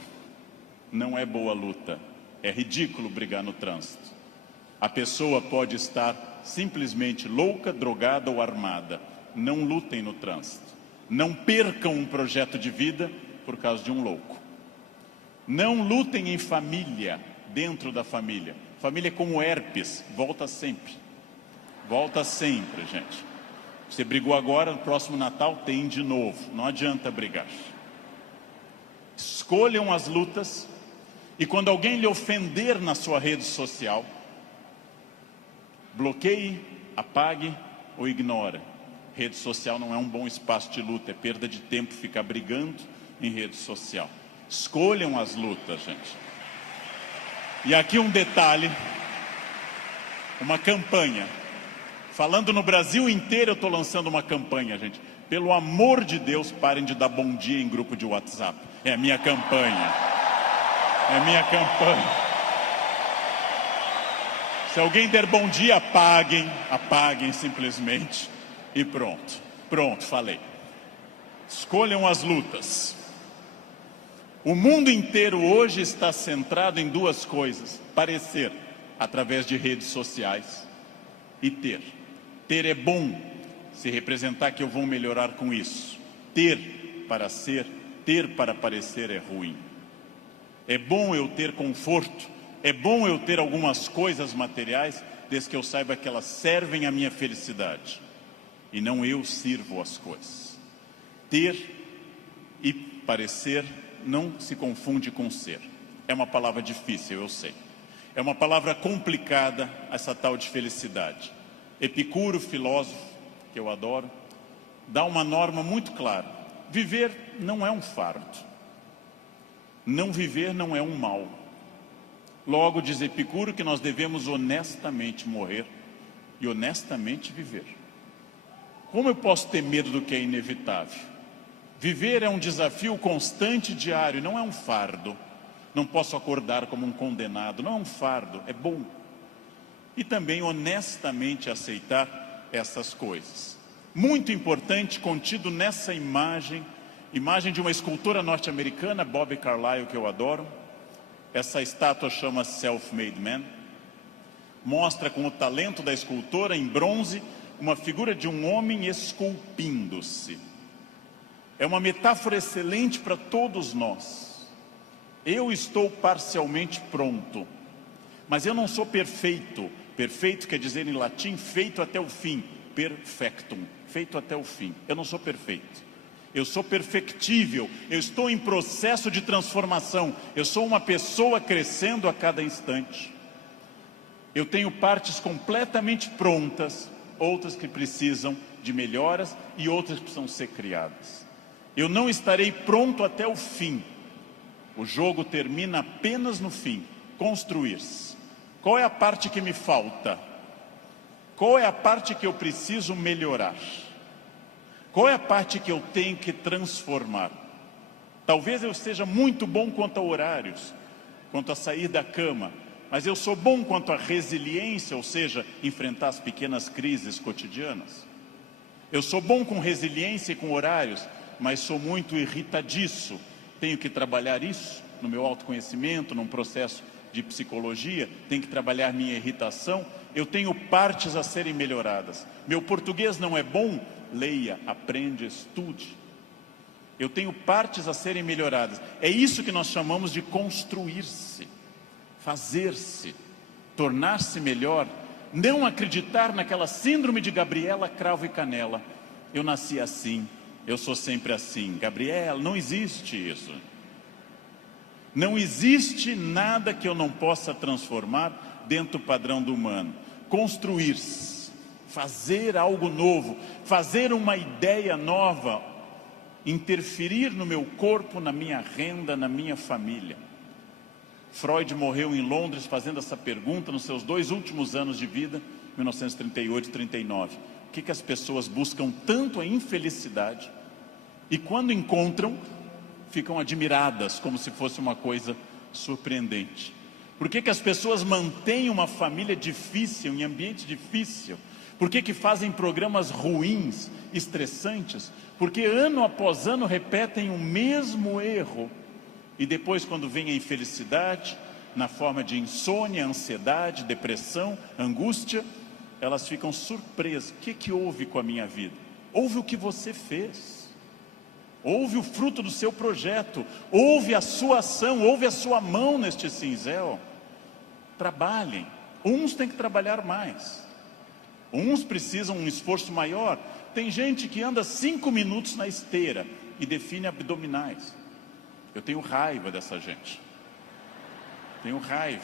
Não é boa luta. É ridículo brigar no trânsito. A pessoa pode estar simplesmente louca, drogada ou armada. Não lutem no trânsito. Não percam um projeto de vida por causa de um louco. Não lutem em família, dentro da família. Família é como herpes, volta sempre. Volta sempre, gente. Você brigou agora, no próximo Natal tem de novo. Não adianta brigar. Escolham as lutas. E quando alguém lhe ofender na sua rede social, bloqueie, apague ou ignore. Rede social não é um bom espaço de luta, é perda de tempo ficar brigando em rede social. Escolham as lutas, gente. E aqui um detalhe, uma campanha. Falando no Brasil inteiro, eu estou lançando uma campanha, gente. Pelo amor de Deus, parem de dar bom dia em grupo de WhatsApp. É a minha campanha. É minha campanha. Se alguém der bom dia, apaguem simplesmente e pronto. Pronto, falei. Escolham as lutas. O mundo inteiro hoje está centrado em duas coisas: parecer, através de redes sociais, e ter. Ter é bom, se representar que eu vou melhorar com isso. Ter para ser, ter para parecer é ruim. É bom eu ter conforto, é bom eu ter algumas coisas materiais, desde que eu saiba que elas servem à minha felicidade, e não eu sirvo as coisas. Ter e parecer não se confunde com ser. É uma palavra difícil, eu sei. É uma palavra complicada, essa tal de felicidade. Epicuro, filósofo, que eu adoro, dá uma norma muito clara. Viver não é um fardo. Não viver não é um mal. Logo, diz Epicuro que nós devemos honestamente morrer e honestamente viver. Como eu posso ter medo do que é inevitável? Viver é um desafio constante, diário, não é um fardo. Não posso acordar como um condenado, não é um fardo, é bom. E também honestamente aceitar essas coisas. Muito importante, contido nessa imagem de uma escultora norte-americana, Bobby Carlyle, que eu adoro. Essa estátua chama Self-Made Man. Mostra com o talento da escultora, em bronze, uma figura de um homem esculpindo-se. É uma metáfora excelente para todos nós. Eu estou parcialmente pronto, mas eu não sou perfeito. Perfeito quer dizer em latim, feito até o fim. Perfectum, feito até o fim. Eu não sou perfeito. Eu sou perfectível, eu estou em processo de transformação, eu sou uma pessoa crescendo a cada instante. Eu tenho partes completamente prontas, outras que precisam de melhoras e outras que precisam ser criadas. Eu não estarei pronto até o fim. O jogo termina apenas no fim, construir-se. Qual é a parte que me falta? Qual é a parte que eu preciso melhorar? Qual é a parte que eu tenho que transformar? Talvez eu seja muito bom quanto a horários, quanto a sair da cama, mas eu sou bom quanto a resiliência, ou seja, enfrentar as pequenas crises cotidianas. Eu sou bom com resiliência e com horários, mas sou muito irritadiço. Tenho que trabalhar isso no meu autoconhecimento, num processo de psicologia, tenho que trabalhar minha irritação. Eu tenho partes a serem melhoradas. Meu português não é bom? Leia, aprende, estude. Eu tenho partes a serem melhoradas. É isso que nós chamamos de construir-se, fazer-se, tornar-se melhor. Não acreditar naquela síndrome de Gabriela, cravo e canela. Eu nasci assim, eu sou sempre assim. Gabriela, não existe isso. Não existe nada que eu não possa transformar dentro do padrão do humano. Construir-se. Fazer algo novo, fazer uma ideia nova, interferir no meu corpo, na minha renda, na minha família. Freud morreu em Londres fazendo essa pergunta nos seus 2 últimos anos de vida, 1938 e 39. O que as pessoas buscam tanto a infelicidade e quando encontram, ficam admiradas como se fosse uma coisa surpreendente? Por que as pessoas mantêm uma família difícil, em ambiente difícil? Por que fazem programas ruins, estressantes? Porque ano após ano repetem o mesmo erro. E depois, quando vem a infelicidade, na forma de insônia, ansiedade, depressão, angústia, elas ficam surpresas. O que houve com a minha vida? Houve o que você fez. Houve o fruto do seu projeto. Houve a sua ação, houve a sua mão neste cinzel. Trabalhem. Uns têm que trabalhar mais. Uns precisam um esforço maior. Tem gente que anda 5 minutos na esteira e define abdominais. Eu tenho raiva dessa gente. Tenho raiva.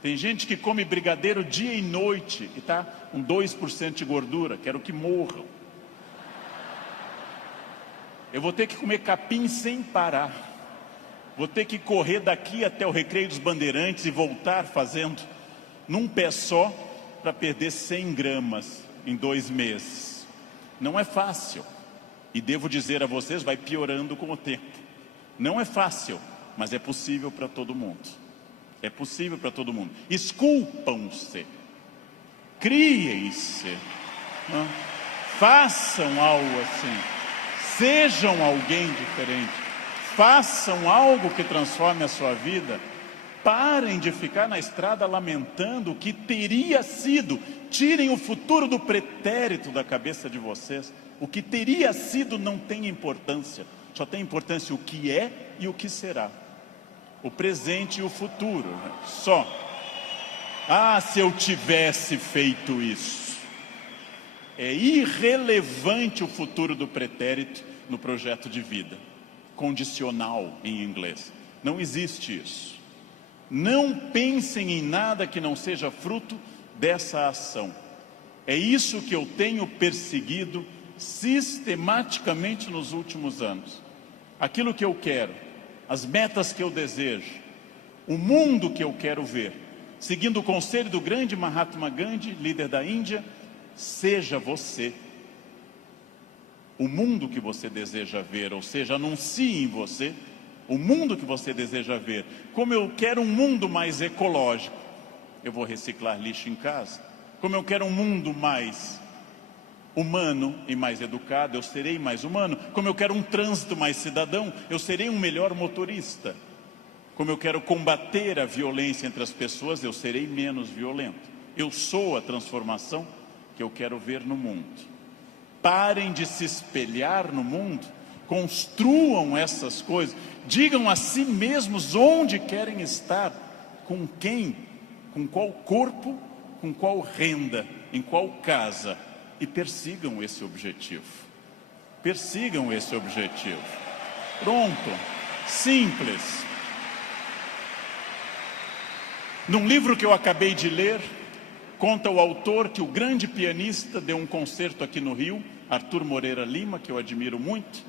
Tem gente que come brigadeiro dia e noite e está com 2% de gordura. Quero que morram. Eu vou ter que comer capim sem parar. Vou ter que correr daqui até o Recreio dos Bandeirantes e voltar fazendo num pé só para perder 100 gramas em 2 meses. Não é fácil. E devo dizer a vocês, vai piorando com o tempo. Não é fácil, mas é possível para todo mundo. É possível para todo mundo. Esculpam-se. Criem-se. Façam algo assim. Sejam alguém diferente. Façam algo que transforme a sua vida. Parem de ficar na estrada lamentando o que teria sido. Tirem o futuro do pretérito da cabeça de vocês. O que teria sido não tem importância. Só tem importância o que é e o que será. O presente e o futuro. Só. Ah, se eu tivesse feito isso. É irrelevante o futuro do pretérito no projeto de vida. Condicional em inglês. Não existe isso. Não pensem em nada que não seja fruto dessa ação. É isso que eu tenho perseguido sistematicamente nos últimos anos. Aquilo que eu quero, as metas que eu desejo, o mundo que eu quero ver, seguindo o conselho do grande Mahatma Gandhi, líder da Índia, seja você. O mundo que você deseja ver, ou seja, anuncie em você o mundo que você deseja ver. Como eu quero um mundo mais ecológico, eu vou reciclar lixo em casa. Como eu quero um mundo mais humano e mais educado, eu serei mais humano. Como eu quero um trânsito mais cidadão, eu serei um melhor motorista. Como eu quero combater a violência entre as pessoas, eu serei menos violento. Eu sou a transformação que eu quero ver no mundo. Parem de se espelhar no mundo, construam essas coisas, digam a si mesmos onde querem estar, com quem, com qual corpo, com qual renda, em qual casa, e persigam esse objetivo. Persigam esse objetivo. Pronto. Simples. Num livro que eu acabei de ler, conta o autor que o grande pianista deu um concerto aqui no Rio, Arthur Moreira Lima, que eu admiro muito,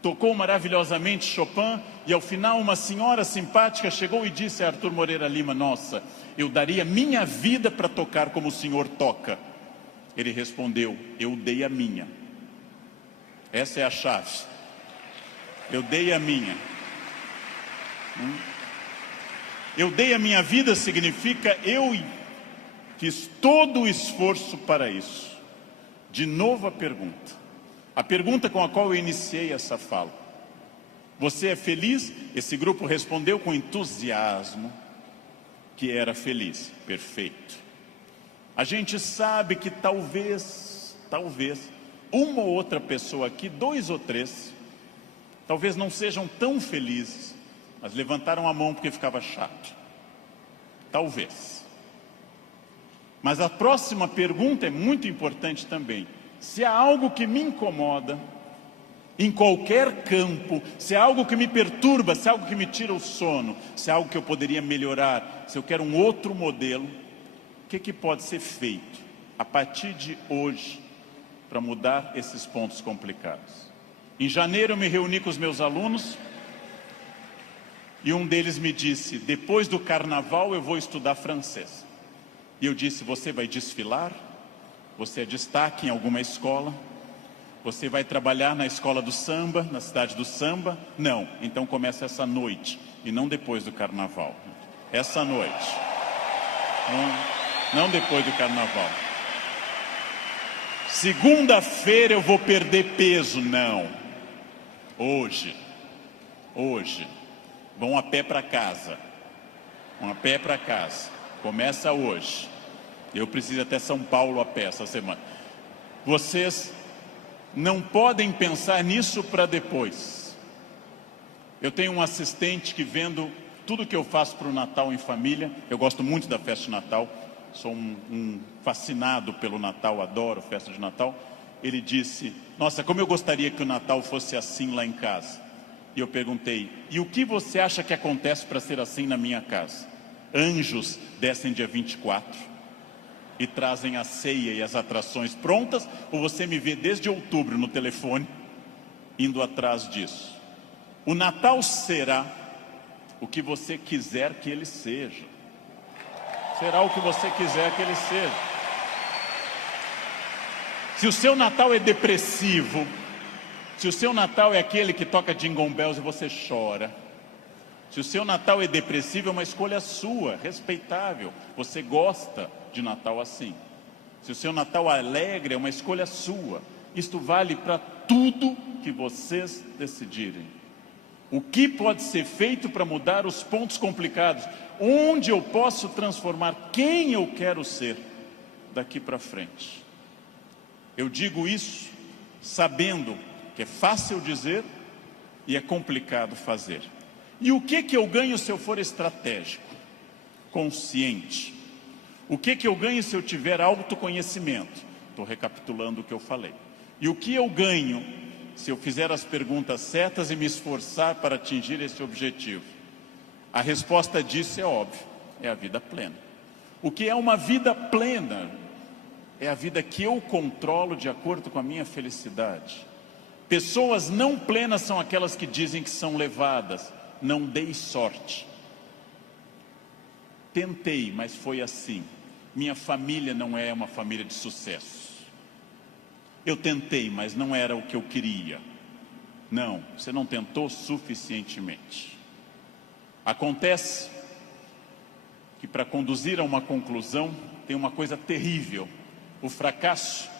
tocou maravilhosamente Chopin, e ao final uma senhora simpática chegou e disse a Arthur Moreira Lima: nossa, eu daria minha vida para tocar como o senhor toca. Ele respondeu: eu dei a minha. Essa é a chave. Eu dei a minha. Eu dei a minha vida significa eu fiz todo o esforço para isso. De novo a pergunta com a qual eu iniciei essa fala. Você é feliz? Esse grupo respondeu com entusiasmo que era feliz. Perfeito. A gente sabe que talvez, uma ou outra pessoa aqui, 2 ou 3, talvez não sejam tão felizes, mas levantaram a mão porque ficava chato. Talvez. Mas a próxima pergunta é muito importante também. Se há algo que me incomoda, em qualquer campo, se há algo que me perturba, se há algo que me tira o sono, se há algo que eu poderia melhorar, se eu quero um outro modelo, o que pode ser feito a partir de hoje para mudar esses pontos complicados? Em janeiro eu me reuni com os meus alunos E um deles me disse: depois do carnaval eu vou estudar francês. E eu disse: você vai desfilar? Você é destaque em alguma escola? Você vai trabalhar na escola do samba, na cidade do samba? Não, então começa essa noite, e não depois do carnaval. Essa noite. Não depois do carnaval. Segunda-feira eu vou perder peso. Não. Hoje. Vão a pé para casa. Começa hoje. Eu preciso ir até São Paulo a pé essa semana. Vocês não podem pensar nisso para depois. Eu tenho um assistente que, vendo tudo que eu faço para o Natal em família, eu gosto muito da festa de Natal, sou um fascinado pelo Natal, adoro festa de Natal. Ele disse: nossa, como eu gostaria que o Natal fosse assim lá em casa. E eu perguntei: e o que você acha que acontece para ser assim na minha casa? Anjos descem dia 24 e trazem a ceia e as atrações prontas, ou você me vê desde outubro no telefone indo atrás disso? O Natal será o que você quiser que ele seja. Será o que você quiser que ele seja. Se o seu Natal é depressivo, se o seu Natal é aquele que toca Jingle Bells e você chora, se o seu Natal é depressivo, é uma escolha sua, respeitável. Você gosta de Natal assim. Se o seu Natal é alegre, é uma escolha sua. Isto vale para tudo que vocês decidirem. O que pode ser feito para mudar os pontos complicados? Onde eu posso transformar quem eu quero ser daqui para frente? Eu digo isso sabendo que é fácil dizer e é complicado fazer. E o que eu ganho se eu for estratégico, consciente? O que eu ganho se eu tiver autoconhecimento? Estou recapitulando o que eu falei. E o que eu ganho se eu fizer as perguntas certas e me esforçar para atingir esse objetivo? A resposta disso é óbvia, é a vida plena. O que é uma vida plena? É a vida que eu controlo de acordo com a minha felicidade. Pessoas não plenas são aquelas que dizem que são levadas. Não dei sorte. Tentei, mas foi assim. Minha família não é uma família de sucesso. Eu tentei, mas não era o que eu queria. Não, você não tentou suficientemente. Acontece que, para conduzir a uma conclusão, tem uma coisa terrível. O fracasso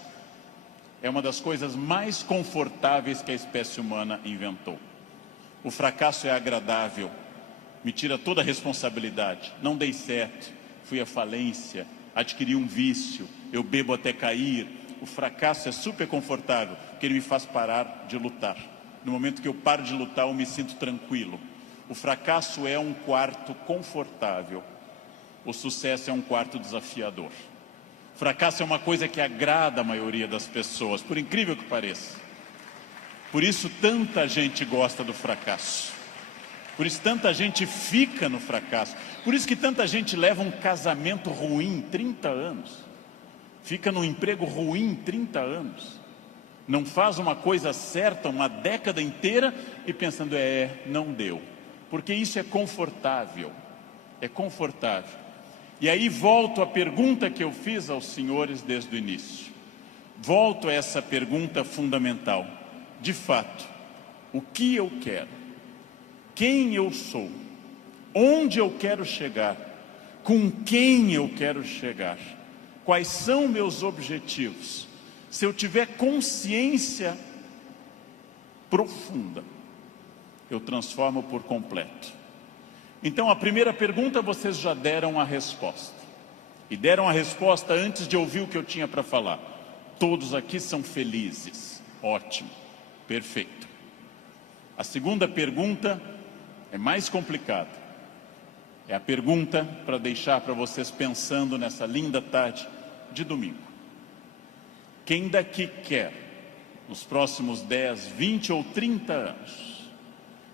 é uma das coisas mais confortáveis que a espécie humana inventou. O fracasso é agradável, me tira toda a responsabilidade. Não dei certo, fui à falência, adquiri um vício, eu bebo até cair. O fracasso é super confortável, porque ele me faz parar de lutar. No momento que eu paro de lutar, eu me sinto tranquilo. O fracasso é um quarto confortável, o sucesso é um quarto desafiador. O fracasso é uma coisa que agrada a maioria das pessoas, por incrível que pareça. Por isso tanta gente gosta do fracasso. Por isso tanta gente fica no fracasso. Por isso que tanta gente leva um casamento ruim 30 anos. Fica num emprego ruim 30 anos. Não faz uma coisa certa uma década inteira e pensando, não deu. Porque isso é confortável. É confortável. E aí volto à pergunta que eu fiz aos senhores desde o início. Volto a essa pergunta fundamental. De fato, o que eu quero? Quem eu sou? Onde eu quero chegar? Com quem eu quero chegar? Quais são meus objetivos? Se eu tiver consciência profunda, eu transformo por completo. Então, a primeira pergunta vocês já deram a resposta. E deram a resposta antes de ouvir o que eu tinha para falar. Todos aqui são felizes. Ótimo. Perfeito. A segunda pergunta é mais complicada. É a pergunta para deixar para vocês pensando nessa linda tarde de domingo. Quem daqui quer, nos próximos 10, 20 ou 30 anos,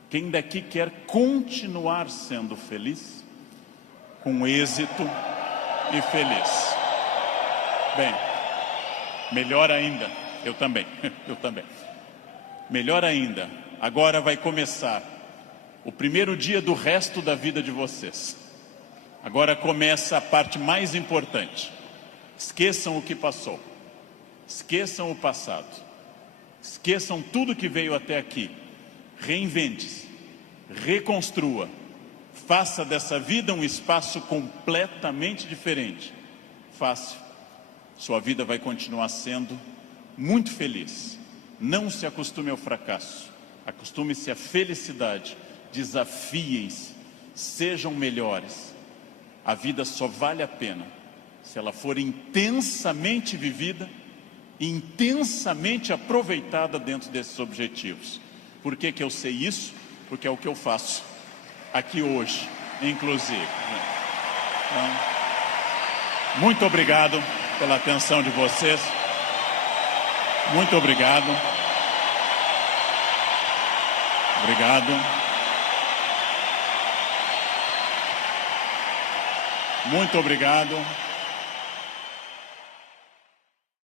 quem daqui quer continuar sendo feliz, com êxito e feliz? Bem, melhor ainda, eu também. Melhor ainda, agora vai começar o primeiro dia do resto da vida de vocês. Agora começa a parte mais importante. Esqueçam o que passou. Esqueçam o passado. Esqueçam tudo que veio até aqui. Reinvente-se. Reconstrua. Faça dessa vida um espaço completamente diferente. Fácil. Sua vida vai continuar sendo muito feliz. Não se acostume ao fracasso. Acostume-se à felicidade. Desafiem-se. Sejam melhores. A vida só vale a pena se ela for intensamente vivida, intensamente aproveitada dentro desses objetivos. Por que que eu sei isso? Porque é o que eu faço aqui hoje, inclusive. Então, muito obrigado pela atenção de vocês. Muito obrigado. Obrigado. Muito obrigado.